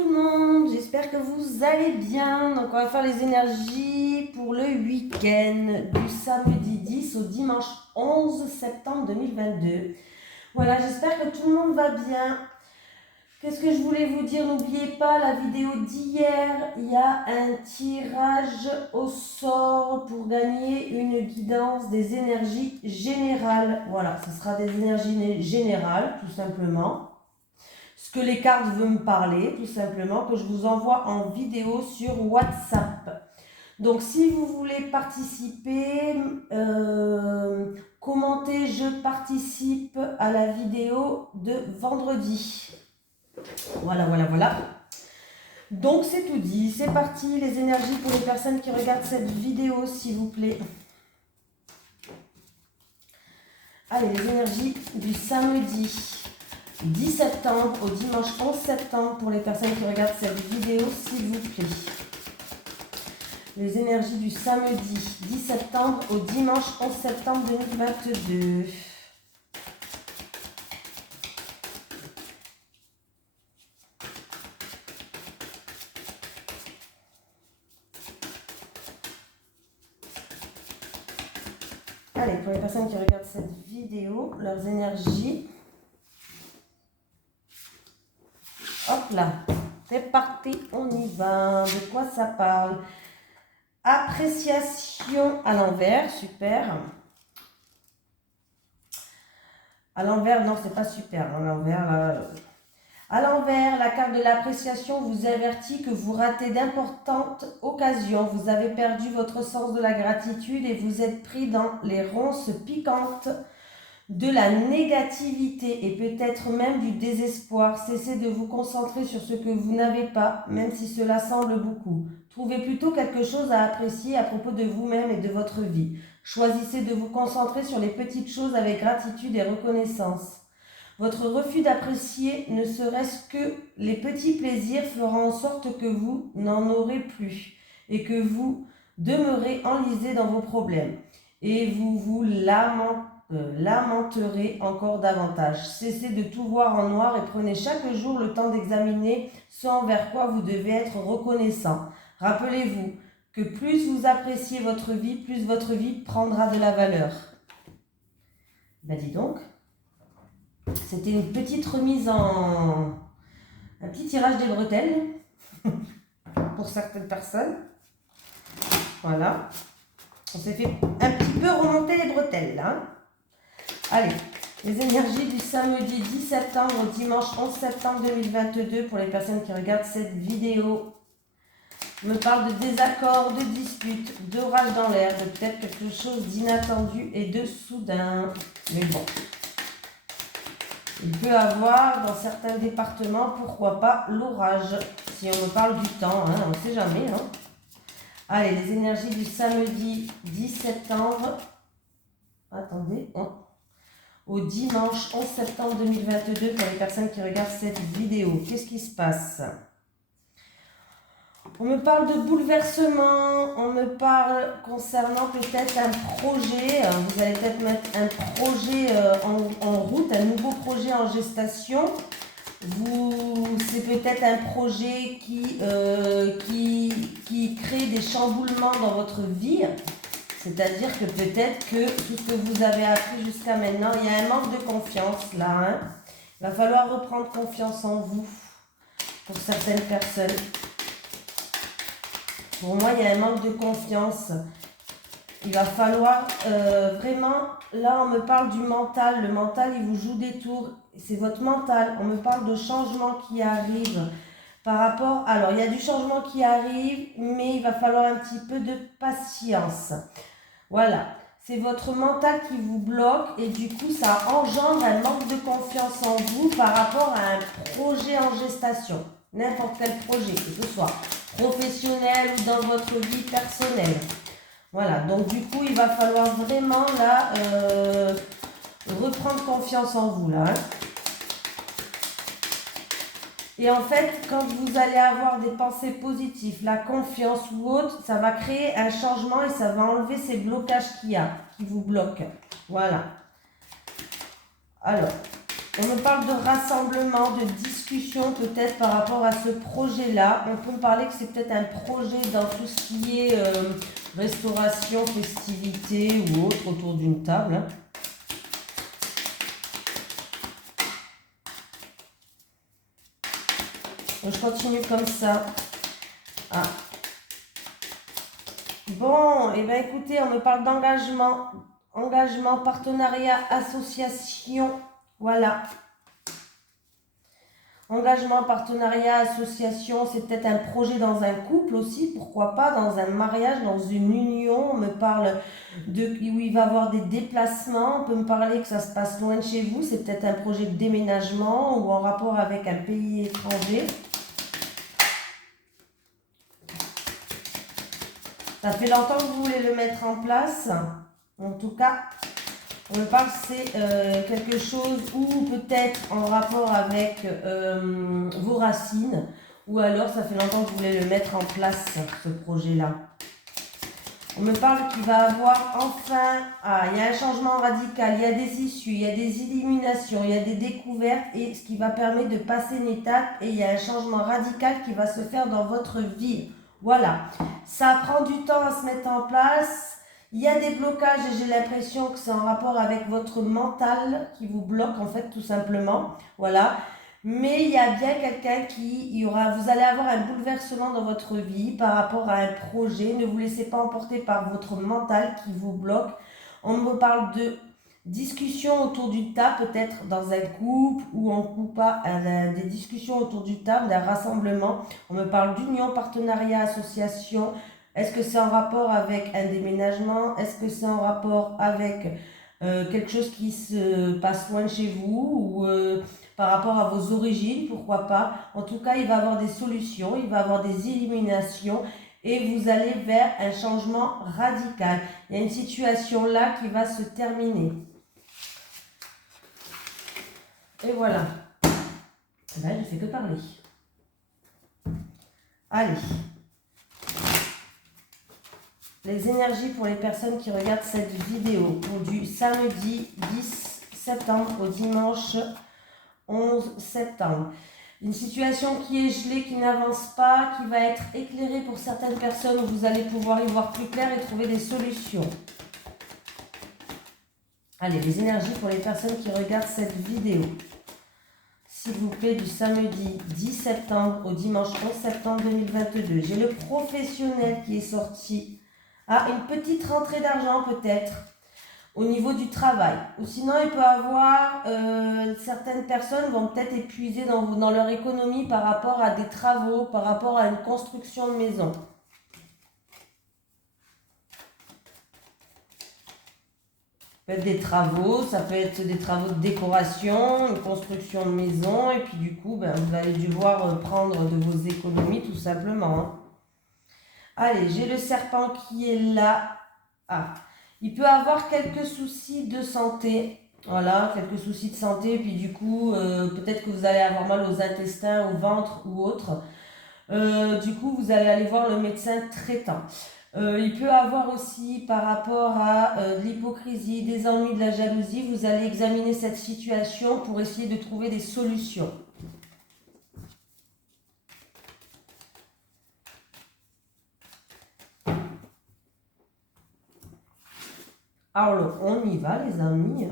tout le monde, j'espère que vous allez bien. Donc on va faire les énergies pour le week-end du samedi 10 au dimanche 11 septembre 2022. Voilà, j'espère que tout le monde va bien. Qu'est-ce que je voulais vous dire? N'oubliez pas la vidéo d'hier, il y a un tirage au sort pour gagner une guidance des énergies générales. Voilà, ce sera des énergies générales tout simplement. Ce que les cartes veulent me parler, tout simplement, que je vous envoie en vidéo sur WhatsApp. Donc, si vous voulez participer, commentez « Je participe » à la vidéo de vendredi. Voilà. Donc, c'est tout dit. C'est parti, les énergies pour les personnes qui regardent cette vidéo, s'il vous plaît. Allez, les énergies du samedi 10 septembre au dimanche 11 septembre pour les personnes qui regardent cette vidéo, s'il vous plaît. Les énergies du samedi 10 septembre au dimanche 11 septembre 2022. Allez, pour les personnes qui regardent cette vidéo, leurs énergies. Hop là, c'est parti, on y va. De quoi ça parle? Appréciation à l'envers, super. À l'envers, non, c'est pas super. À l'envers, la carte de l'appréciation vous avertit que vous ratez d'importantes occasions. Vous avez perdu votre sens de la gratitude et vous êtes pris dans les ronces piquantes de la négativité et peut-être même du désespoir. Cessez de vous concentrer sur ce que vous n'avez pas, même si cela semble beaucoup. Trouvez plutôt quelque chose à apprécier à propos de vous-même et de votre vie. Choisissez de vous concentrer sur les petites choses avec gratitude et reconnaissance. Votre refus d'apprécier ne serait-ce que les petits plaisirs fera en sorte que vous n'en aurez plus et que vous demeurez enlisé dans vos problèmes et vous vous lamenterez encore davantage. Cessez de tout voir en noir et prenez chaque jour le temps d'examiner ce envers quoi vous devez être reconnaissant. Rappelez-vous que plus vous appréciez votre vie, plus votre vie prendra de la valeur. Ben dis donc, c'était une petite remise un petit tirage des bretelles pour certaines personnes. Voilà, on s'est fait un petit peu remonter les bretelles là. Allez, les énergies du samedi 10 septembre au dimanche 11 septembre 2022 pour les personnes qui regardent cette vidéo. On me parle de désaccords, de disputes, d'orage dans l'air, de peut-être quelque chose d'inattendu et de soudain. Mais bon, il peut avoir dans certains départements, pourquoi pas, l'orage. Si on me parle du temps, hein, on ne sait jamais. Hein. Allez, les énergies du samedi 10 septembre. Attendez, au dimanche 11 septembre 2022 pour les personnes qui regardent cette vidéo. Qu'est-ce qui se passe? On me parle de bouleversement, on me parle concernant peut-être un projet. Vous allez peut-être mettre un projet en route, un nouveau projet en gestation. C'est peut-être un projet qui crée des chamboulements dans votre vie. C'est-à-dire que peut-être que tout ce que vous avez appris jusqu'à maintenant, il y a un manque de confiance là. Hein. Il va falloir reprendre confiance en vous pour certaines personnes. Pour moi, il y a un manque de confiance. Il va falloir vraiment... Là, on me parle du mental. Le mental, il vous joue des tours. C'est votre mental. On me parle de changements qui arrivent. Par rapport... Alors, il y a du changement qui arrive, mais il va falloir un petit peu de patience. Voilà. C'est votre mental qui vous bloque et du coup, ça engendre un manque de confiance en vous par rapport à un projet en gestation. N'importe quel projet, que ce soit professionnel ou dans votre vie personnelle. Voilà, donc du coup, il va falloir vraiment là reprendre confiance en vous là. Hein. Et en fait, quand vous allez avoir des pensées positives, la confiance ou autre, ça va créer un changement et ça va enlever ces blocages qu'il y a, qui vous bloquent. Voilà. Alors, On me parle de rassemblement, de discussion peut-être par rapport à ce projet-là. On peut me parler que c'est peut-être un projet dans tout ce qui est restauration, festivité ou autre autour d'une table. Hein. Je continue comme ça. Ah. Bon, et bien écoutez, on me parle d'engagement. Engagement, partenariat, association. Voilà. Engagement, partenariat, association, c'est peut-être un projet dans un couple aussi, pourquoi pas, dans un mariage, dans une union. On me parle de où il va y avoir des déplacements. On peut me parler que ça se passe loin de chez vous. C'est peut-être un projet de déménagement ou en rapport avec un pays étranger. Ça fait longtemps que vous voulez le mettre en place. En tout cas, on me parle c'est quelque chose ou peut-être en rapport avec vos racines. Ou alors, ça fait longtemps que vous voulez le mettre en place, ce projet-là. On me parle qu'il va avoir enfin... Ah, il y a un changement radical, il y a des issues, il y a des éliminations, il y a des découvertes. Et ce qui va permettre de passer une étape. Et il y a un changement radical qui va se faire dans votre vie. Voilà, ça prend du temps à se mettre en place, il y a des blocages et j'ai l'impression que c'est en rapport avec votre mental qui vous bloque en fait tout simplement, voilà. Mais il y a bien quelqu'un vous allez avoir un bouleversement dans votre vie par rapport à un projet, ne vous laissez pas emporter par votre mental qui vous bloque. On me parle de discussions autour d'une table, peut-être dans un couple ou en couple, des discussions autour d'une table, d'un rassemblement. On me parle d'union, partenariat, association. Est-ce que c'est en rapport avec un déménagement? Est-ce que c'est en rapport avec quelque chose qui se passe loin de chez vous ou par rapport à vos origines? Pourquoi pas? En tout cas, il va y avoir des solutions, il va y avoir des éliminations. Et vous allez vers un changement radical. Il y a une situation là qui va se terminer. Et voilà. Là, je ne fais que parler. Allez. Les énergies pour les personnes qui regardent cette vidéo pour du samedi 10 septembre au dimanche 11 septembre. Une situation qui est gelée, qui n'avance pas, qui va être éclairée pour certaines personnes où vous allez pouvoir y voir plus clair et trouver des solutions. Allez, les énergies pour les personnes qui regardent cette vidéo. S'il vous plaît, du samedi 10 septembre au dimanche 11 septembre 2022. J'ai le professionnel qui est sorti. Ah, une petite rentrée d'argent peut-être au niveau du travail. Ou sinon, il peut avoir, certaines personnes vont peut-être épuiser dans leur économie par rapport à des travaux, par rapport à une construction de maison. Ça peut être des travaux, ça peut être des travaux de décoration, une construction de maison, et puis du coup, vous allez devoir prendre de vos économies tout simplement. Hein. Allez, j'ai le serpent qui est là. Ah, il peut avoir quelques soucis de santé. Voilà, quelques soucis de santé, puis du coup, peut-être que vous allez avoir mal aux intestins, au ventre ou autre. Du coup, vous allez aller voir le médecin traitant. Il peut avoir aussi par rapport à de l'hypocrisie, des ennuis, de la jalousie. Vous allez examiner cette situation pour essayer de trouver des solutions. Alors, on y va les amis.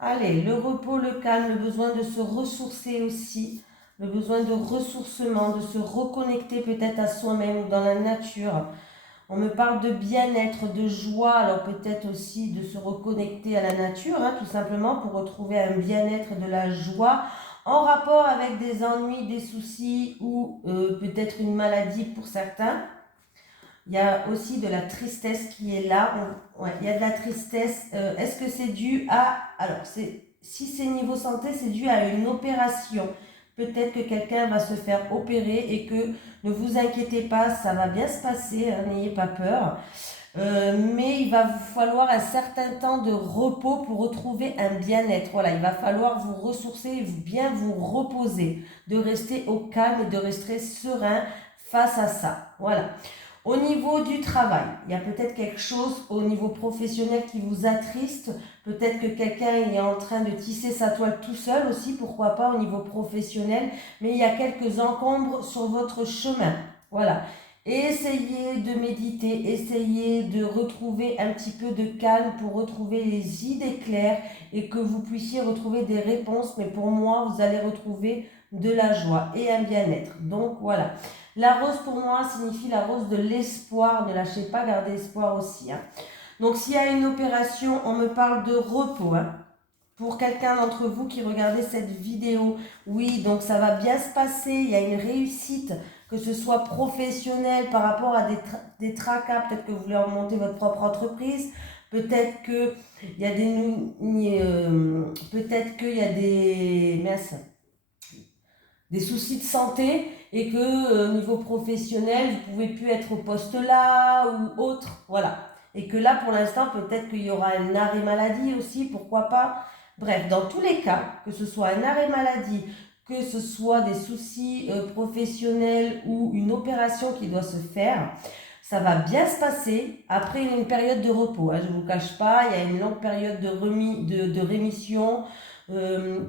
Allez, le repos, le calme, le besoin de se ressourcer aussi, le besoin de ressourcement, de se reconnecter peut-être à soi-même ou dans la nature. On me parle de bien-être, de joie, alors peut-être aussi de se reconnecter à la nature, hein, tout simplement pour retrouver un bien-être, de la joie, en rapport avec des ennuis, des soucis ou peut-être une maladie pour certains. Il y a aussi de la tristesse qui est là. Ouais, il y a de la tristesse. Est-ce que c'est dû à... Alors, si c'est niveau santé, c'est dû à une opération. Peut-être que quelqu'un va se faire opérer et que ne vous inquiétez pas, ça va bien se passer, hein, n'ayez pas peur. Mais il va vous falloir un certain temps de repos pour retrouver un bien-être. Voilà, il va falloir vous ressourcer et bien vous reposer, de rester au calme et de rester serein face à ça. Voilà. Au niveau du travail, il y a peut-être quelque chose au niveau professionnel qui vous attriste. Peut-être que quelqu'un est en train de tisser sa toile tout seul aussi, pourquoi pas au niveau professionnel. Mais il y a quelques encombres sur votre chemin. Voilà. Essayez de méditer, essayez de retrouver un petit peu de calme pour retrouver les idées claires et que vous puissiez retrouver des réponses. Mais pour moi, vous allez retrouver de la joie et un bien-être. Donc voilà. La rose pour moi signifie la rose de l'espoir. Ne lâchez pas, gardez espoir aussi. Donc s'il y a une opération, on me parle de repos. Pour quelqu'un d'entre vous qui regardez cette vidéo, oui, donc ça va bien se passer. Il y a une réussite, que ce soit professionnel par rapport à des tracas. Peut-être que vous voulez remonter votre propre entreprise. Peut-être qu'il y a des soucis de santé et que niveau professionnel, vous pouvez plus être au poste là ou autre, voilà. Et que là, pour l'instant, peut-être qu'il y aura un arrêt maladie aussi, pourquoi pas. Bref, dans tous les cas, que ce soit un arrêt maladie, que ce soit des soucis professionnels ou une opération qui doit se faire, ça va bien se passer après une période de repos. Je ne vous cache pas, il y a une longue période de rémission.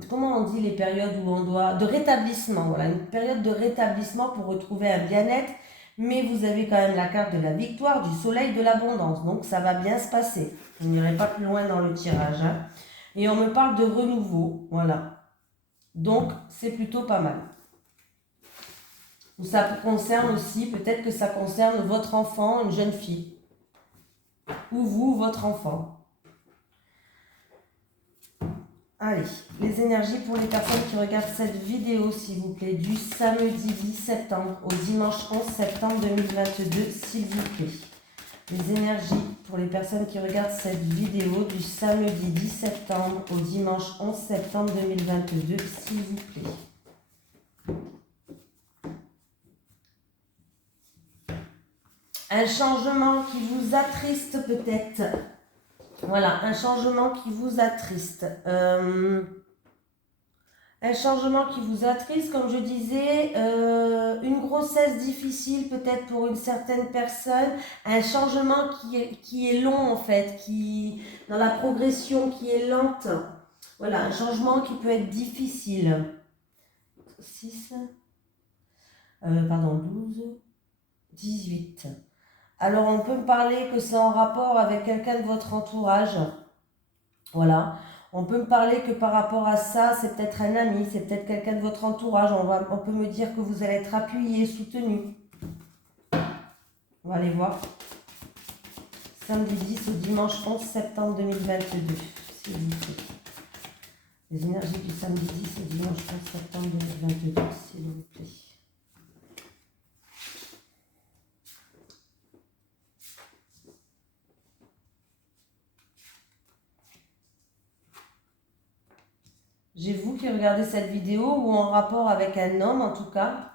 Comment on dit les périodes où on doit... De rétablissement, voilà, une période de rétablissement pour retrouver un bien-être. Mais vous avez quand même la carte de la victoire, du soleil, de l'abondance. Donc ça va bien se passer. Je n'irai pas plus loin dans le tirage. Et on me parle de renouveau, voilà. Donc c'est plutôt pas mal. Ça concerne aussi, peut-être que ça concerne votre enfant, une jeune fille. Ou vous, votre enfant. Allez, les énergies pour les personnes qui regardent cette vidéo, s'il vous plaît, du samedi 10 septembre au dimanche 11 septembre 2022, s'il vous plaît. Les énergies pour les personnes qui regardent cette vidéo du samedi 10 septembre au dimanche 11 septembre 2022, s'il vous plaît. Un changement qui vous attriste peut-être. Voilà, un changement qui vous attriste. Un changement qui vous attriste, comme je disais, une grossesse difficile peut-être pour une certaine personne, un changement qui est long en fait, qui dans la progression qui est lente. Voilà, un changement qui peut être difficile. 6, 12, 18. Alors on peut me parler que c'est en rapport avec quelqu'un de votre entourage. Voilà. On peut me parler que par rapport à ça, c'est peut-être un ami, c'est peut-être quelqu'un de votre entourage. On peut me dire que vous allez être appuyé, soutenu. On va aller voir. Samedi 10 au dimanche 11 septembre 2022, s'il vous plaît. Les énergies du samedi 10 au dimanche 11 septembre 2022, s'il vous plaît. J'ai vous qui regardez cette vidéo ou en rapport avec un homme en tout cas.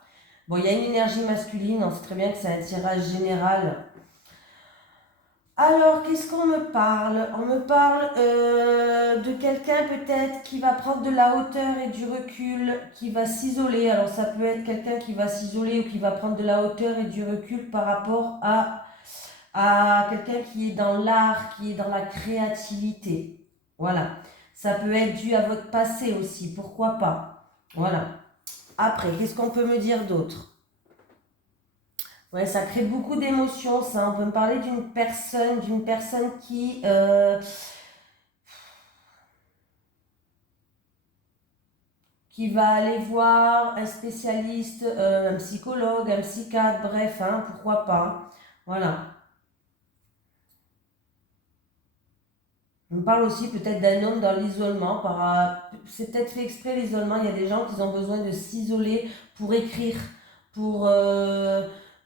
Bon, il y a une énergie masculine, on sait très bien que c'est un tirage général. Alors, qu'est-ce qu'on me parle? On me parle de quelqu'un peut-être qui va prendre de la hauteur et du recul, qui va s'isoler. Alors, ça peut être quelqu'un qui va s'isoler ou qui va prendre de la hauteur et du recul par rapport à quelqu'un qui est dans l'art, qui est dans la créativité. Voilà. Ça peut être dû à votre passé aussi, pourquoi pas. Voilà. Après, qu'est-ce qu'on peut me dire d'autre? Ouais, ça crée beaucoup d'émotions, ça. On peut me parler d'une personne qui va aller voir un spécialiste, un psychologue, un psychiatre, bref, pourquoi pas. Voilà. On parle aussi peut-être d'un homme dans l'isolement. C'est peut-être fait exprès l'isolement. Il y a des gens qui ont besoin de s'isoler pour écrire, pour,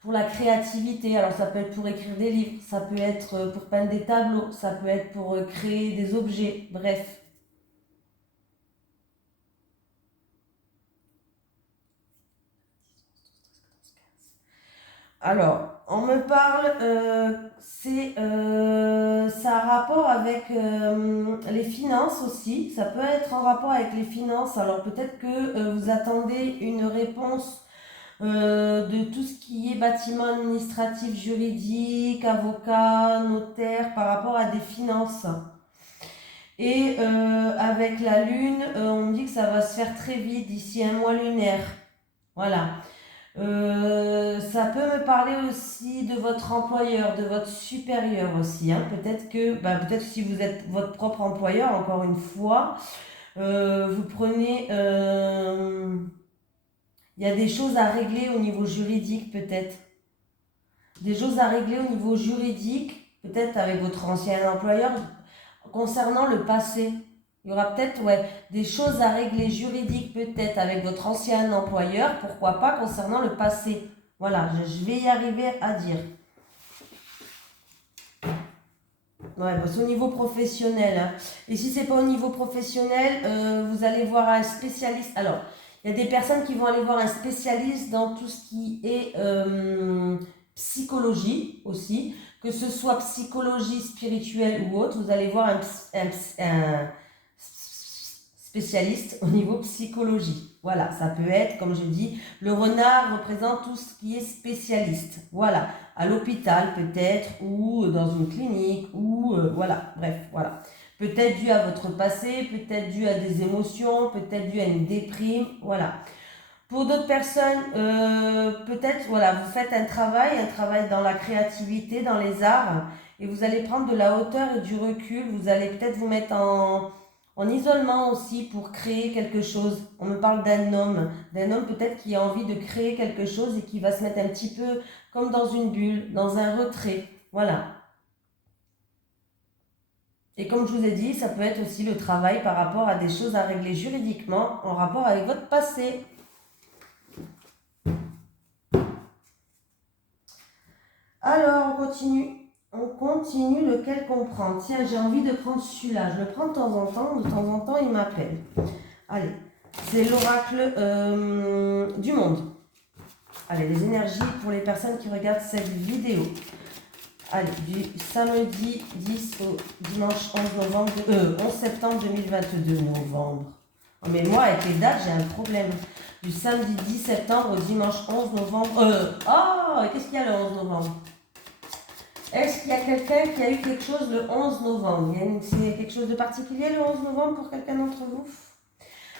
pour la créativité. Alors ça peut être pour écrire des livres, ça peut être pour peindre des tableaux, ça peut être pour créer des objets, bref. Alors, on me parle, ça a rapport avec les finances aussi. Ça peut être en rapport avec les finances. Alors peut-être que vous attendez une réponse de tout ce qui est bâtiment administratif, juridique, avocat, notaire, par rapport à des finances. Et avec la lune, on dit que ça va se faire très vite, d'ici un mois lunaire. Voilà. Ça peut me parler aussi de votre employeur, de votre supérieur aussi, hein. Peut-être si vous êtes votre propre employeur, encore une fois, vous prenez... il y a des choses à régler au niveau juridique peut-être. Des choses à régler au niveau juridique, peut-être avec votre ancien employeur, concernant le passé. Il y aura peut-être des choses à régler juridiques peut-être avec votre ancien employeur, pourquoi pas concernant le passé. Voilà, je vais y arriver à dire. Ouais, bah, c'est au niveau professionnel, hein. Et si c'est pas au niveau professionnel, vous allez voir un spécialiste. Alors, il y a des personnes qui vont aller voir un spécialiste dans tout ce qui est psychologie aussi, que ce soit psychologie spirituelle ou autre. Vous allez voir un spécialiste au niveau psychologie. Voilà, ça peut être, comme je dis, le renard représente tout ce qui est spécialiste. Voilà, à l'hôpital peut-être, ou dans une clinique, ou voilà, bref, voilà. Peut-être dû à votre passé, peut-être dû à des émotions, peut-être dû à une déprime, voilà. Pour d'autres personnes, peut-être, voilà, vous faites un travail dans la créativité, dans les arts, et vous allez prendre de la hauteur et du recul. Vous allez peut-être vous mettre en isolement aussi pour créer quelque chose. On me parle d'un homme peut-être qui a envie de créer quelque chose et qui va se mettre un petit peu comme dans une bulle, dans un retrait. Voilà. Et comme je vous ai dit, ça peut être aussi le travail par rapport à des choses à régler juridiquement en rapport avec votre passé. Alors, on continue lequel qu'on prend. Tiens, j'ai envie de prendre celui-là. Je le prends de temps en temps, il m'appelle. Allez, c'est l'oracle du monde. Allez, les énergies pour les personnes qui regardent cette vidéo. Allez, du samedi 10 au dimanche 11 septembre 2022, novembre. Oh, mais moi, avec les dates, j'ai un problème. Du samedi 10 septembre au dimanche 11 novembre. Qu'est-ce qu'il y a le 11 novembre? Est-ce qu'il y a quelqu'un qui a eu quelque chose le 11 novembre? C'est quelque chose de particulier le 11 novembre pour quelqu'un d'entre vous?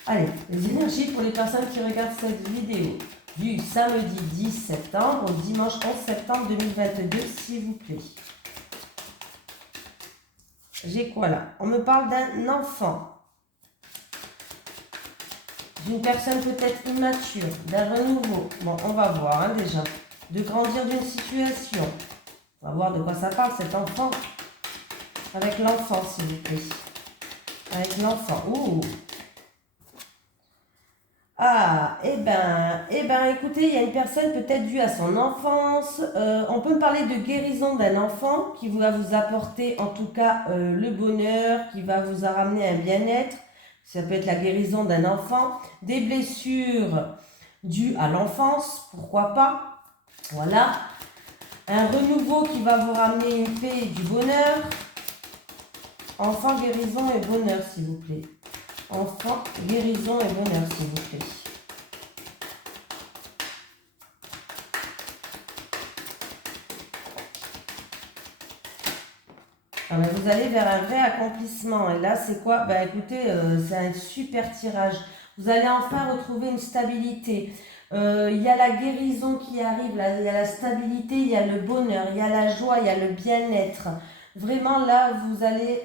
Allez, les énergies pour les personnes qui regardent cette vidéo. Du samedi 10 septembre au dimanche 11 septembre 2022, s'il vous plaît. J'ai quoi là? On me parle d'un enfant. D'une personne peut-être immature, d'un renouveau. Bon, on va voir déjà. De grandir d'une situation. On va voir de quoi ça parle cet enfant. Avec l'enfant, s'il vous plaît. Avec l'enfant. Ouh. Écoutez, il y a une personne peut-être due à son enfance. On peut me parler de guérison d'un enfant qui va vous apporter en tout cas le bonheur, qui va vous ramener un bien-être. Ça peut être la guérison d'un enfant. Des blessures dues à l'enfance, pourquoi pas. Voilà. Un renouveau qui va vous ramener une paix et du bonheur. Enfant, guérison et bonheur, s'il vous plaît. Enfant, guérison et bonheur, s'il vous plaît. Alors, vous allez vers un vrai accomplissement. Et là, c'est quoi? Écoutez, c'est un super tirage. Vous allez enfin retrouver une stabilité. Il y a la guérison qui arrive, là, il y a la stabilité, il y a le bonheur, il y a la joie, il y a le bien-être. Vraiment là, vous allez,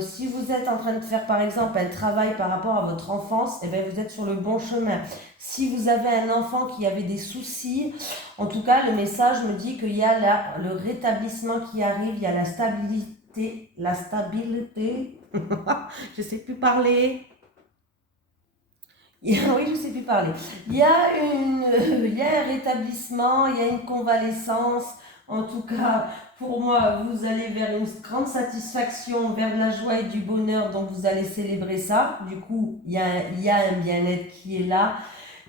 si vous êtes en train de faire par exemple un travail par rapport à votre enfance, vous êtes sur le bon chemin. Si vous avez un enfant qui avait des soucis, en tout cas, le message me dit qu'il y a le rétablissement qui arrive, il y a la stabilité, je sais plus parler. Oui, je ne sais plus parler. Il y a un rétablissement, il y a une convalescence. En tout cas, pour moi, vous allez vers une grande satisfaction, vers de la joie et du bonheur, donc vous allez célébrer ça. Du coup, il y a un bien-être qui est là.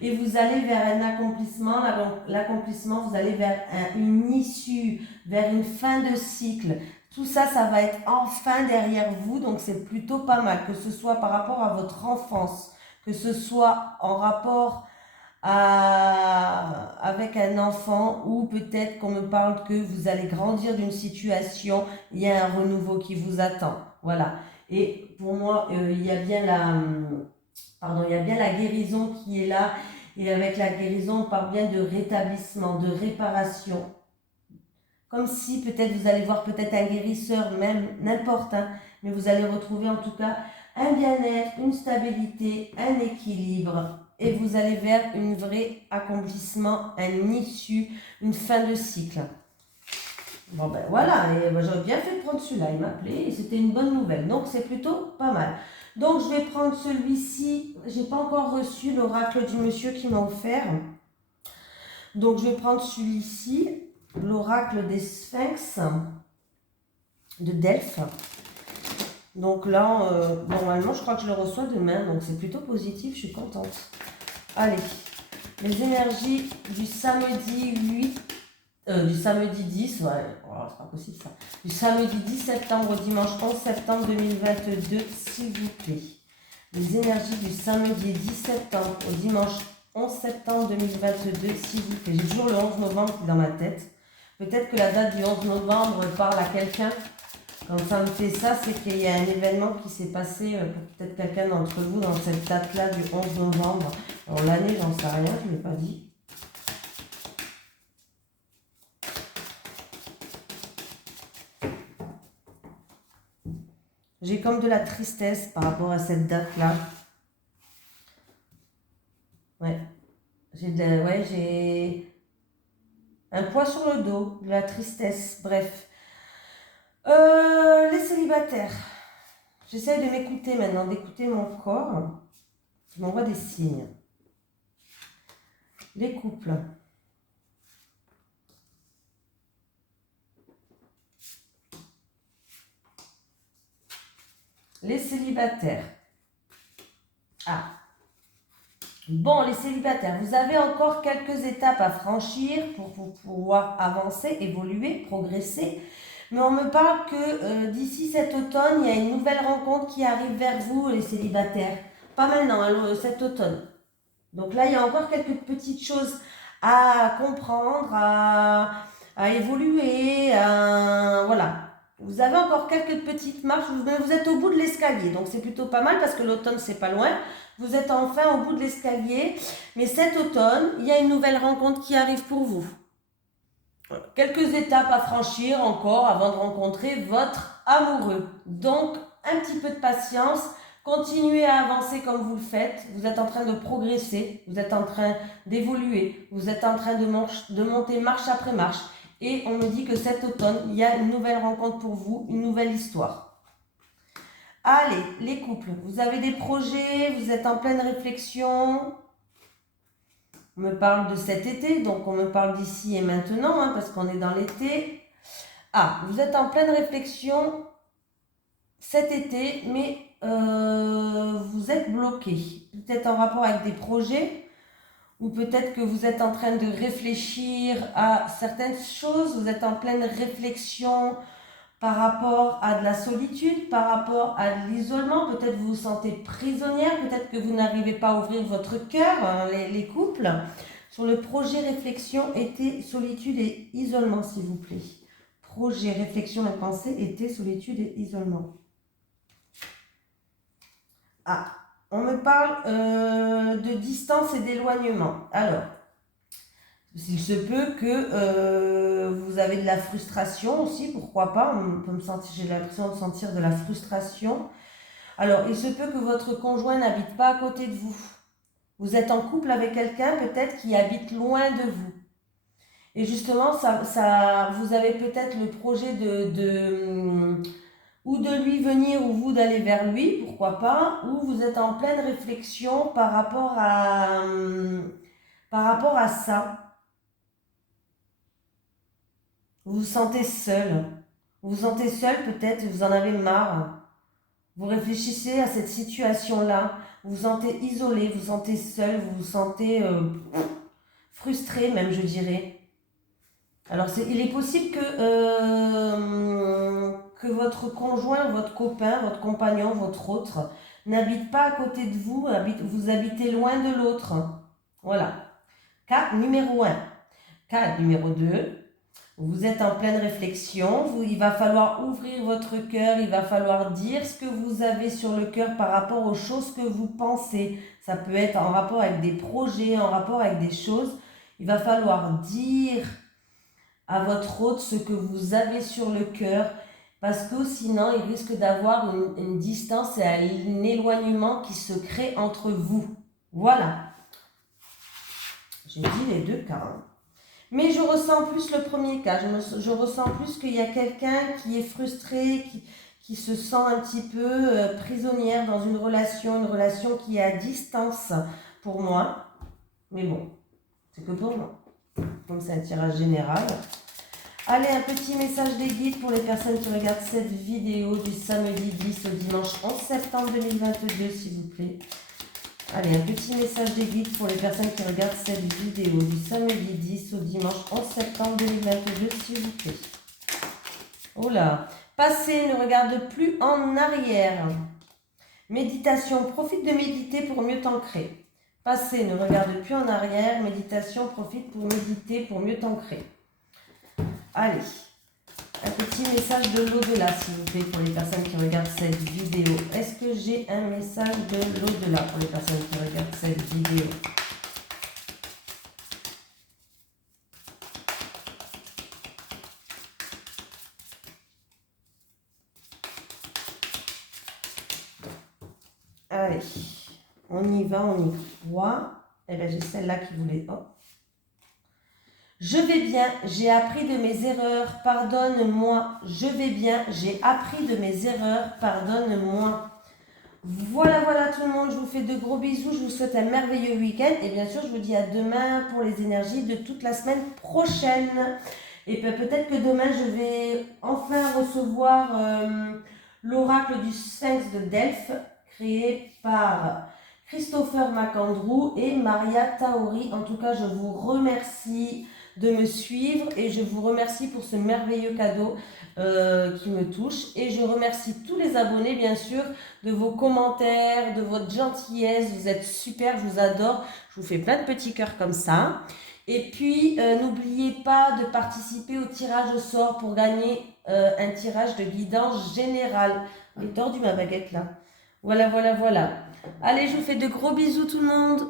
Et vous allez vers un accomplissement. L'accomplissement, vous allez vers une issue, vers une fin de cycle. Tout ça, ça va être enfin derrière vous, donc c'est plutôt pas mal, que ce soit par rapport à votre enfance, que ce soit en rapport avec un enfant, ou peut-être qu'on me parle que vous allez grandir d'une situation, il y a un renouveau qui vous attend. Voilà. Et pour moi, il y a bien il y a bien la guérison qui est là. Et avec la guérison, on parle bien de rétablissement, de réparation. Comme si peut-être vous allez voir peut-être un guérisseur, même n'importe, hein, mais vous allez retrouver en tout cas un bien-être, une stabilité, un équilibre. Et vous allez vers un vrai accomplissement, un issue, une fin de cycle. Bon ben voilà, et ben, j'aurais bien fait de prendre celui-là, il m'appelait et c'était une bonne nouvelle. Donc c'est plutôt pas mal. Donc je vais prendre celui-ci, j'ai pas encore reçu l'oracle du monsieur qui m'a offert. Donc je vais prendre celui-ci, l'oracle des Sphinx de Delphes. Donc là, normalement je crois que je le reçois demain, donc c'est plutôt positif, je suis contente. Allez, les énergies du samedi 8, du samedi 10, ouais, oh, c'est pas possible ça. Du samedi 10 septembre au dimanche 11 septembre 2022, s'il vous plaît. Les énergies du samedi 10 septembre au dimanche 11 septembre 2022, s'il vous plaît. J'ai toujours le 11 novembre qui est dans ma tête. Peut-être que la date du 11 novembre parle à quelqu'un. Quand ça me fait ça, c'est qu'il y a un événement qui s'est passé pour peut-être quelqu'un d'entre vous dans cette date-là du 11 novembre. Alors l'année, j'en sais rien, je ne l'ai pas dit. J'ai comme de la tristesse par rapport à cette date-là. Ouais. J'ai un poids sur le dos, de la tristesse, bref. Les célibataires. J'essaie de m'écouter maintenant, d'écouter mon corps qui m'envoie des signes. Les couples. Les célibataires. Ah. Bon, les célibataires, vous avez encore quelques étapes à franchir pour pouvoir avancer, évoluer, progresser. Mais on me parle que d'ici cet automne, il y a une nouvelle rencontre qui arrive vers vous, les célibataires. Pas maintenant, hein, cet automne. Donc là, il y a encore quelques petites choses à comprendre, à évoluer, voilà. Vous avez encore quelques petites marches, mais vous êtes au bout de l'escalier. Donc c'est plutôt pas mal parce que l'automne, c'est pas loin. Vous êtes enfin au bout de l'escalier. Mais cet automne, il y a une nouvelle rencontre qui arrive pour vous. Quelques étapes à franchir encore avant de rencontrer votre amoureux. Donc, un petit peu de patience. Continuez à avancer comme vous le faites. Vous êtes en train de progresser. Vous êtes en train d'évoluer. Vous êtes en train de monter marche après marche. Et on me dit que cet automne, il y a une nouvelle rencontre pour vous, une nouvelle histoire. Allez, les couples. Vous avez des projets, vous êtes en pleine réflexion. On me parle de cet été, donc on me parle d'ici et maintenant, hein, parce qu'on est dans l'été. Ah, vous êtes en pleine réflexion cet été, mais vous êtes bloqué. Peut-être en rapport avec des projets, ou peut-être que vous êtes en train de réfléchir à certaines choses, vous êtes en pleine réflexion par rapport à de la solitude, par rapport à de l'isolement, peut-être vous vous sentez prisonnière, peut-être que vous n'arrivez pas à ouvrir votre cœur, hein, les couples. Sur le projet réflexion, été, solitude et isolement, s'il vous plaît. Projet réflexion et pensée, été, solitude et isolement. Ah, on me parle de distance et d'éloignement. Alors, il se peut que vous avez de la frustration aussi, pourquoi pas, j'ai l'impression de sentir de la frustration. Alors, il se peut que votre conjoint n'habite pas à côté de vous. Vous êtes en couple avec quelqu'un peut-être qui habite loin de vous. Et justement, vous avez peut-être le projet ou de lui venir ou vous d'aller vers lui, pourquoi pas, ou vous êtes en pleine réflexion par rapport à ça. Vous vous sentez seul. Vous vous sentez seul peut-être, vous en avez marre. Vous réfléchissez à cette situation-là. Vous vous sentez isolé, vous vous sentez seul, vous vous sentez frustré même, je dirais. Alors, il est possible que votre conjoint, votre copain, votre compagnon, votre autre, n'habite pas à côté de vous, vous habitez loin de l'autre. Voilà. Cas numéro 1. Cas numéro 2. Vous êtes en pleine réflexion, il va falloir ouvrir votre cœur, il va falloir dire ce que vous avez sur le cœur par rapport aux choses que vous pensez. Ça peut être en rapport avec des projets, en rapport avec des choses. Il va falloir dire à votre hôte ce que vous avez sur le cœur, parce que sinon il risque d'avoir une distance et un éloignement qui se crée entre vous. Voilà. J'ai dit les deux cas. Mais je ressens plus le premier cas. Je ressens plus qu'il y a quelqu'un qui est frustré, qui se sent un petit peu prisonnière dans une relation qui est à distance pour moi. Mais bon, c'est que pour moi. Comme c'est un tirage général. Allez, un petit message des guides pour les personnes qui regardent cette vidéo du samedi 10 au dimanche 11 septembre 2022, s'il vous plaît. Allez, un petit message des guides pour les personnes qui regardent cette vidéo du samedi 10 au dimanche 11 septembre 2022, s'il vous plaît. Oh là, passé, ne regarde plus en arrière. Méditation, profite de méditer pour mieux t'ancrer. Passé, ne regarde plus en arrière. Méditation, profite pour méditer pour mieux t'ancrer. Allez, un petit message de l'au-delà, s'il vous plaît, pour les personnes qui regardent cette vidéo. Est-ce que j'ai un message de l'au-delà pour les personnes qui regardent cette vidéo? Allez, on y va, on y croit. Et bien, j'ai celle-là qui voulait... Oh. Je vais bien, j'ai appris de mes erreurs, pardonne-moi. Je vais bien, j'ai appris de mes erreurs, pardonne-moi. Voilà, voilà tout le monde, je vous fais de gros bisous, je vous souhaite un merveilleux week-end. Et bien sûr, je vous dis à demain pour les énergies de toute la semaine prochaine. Et peut-être que demain, je vais enfin recevoir l'oracle du Sphinx de Delphes, créé par Christopher McAndrew et Maria Taori. En tout cas, je vous remercie de me suivre et je vous remercie pour ce merveilleux cadeau qui me touche. Et je remercie tous les abonnés, bien sûr, de vos commentaires, de votre gentillesse. Vous êtes super, je vous adore. Je vous fais plein de petits cœurs comme ça. Et puis, n'oubliez pas de participer au tirage au sort pour gagner un tirage de guidance générale. J'ai tordu ma baguette là. Voilà, voilà, voilà. Allez, je vous fais de gros bisous tout le monde.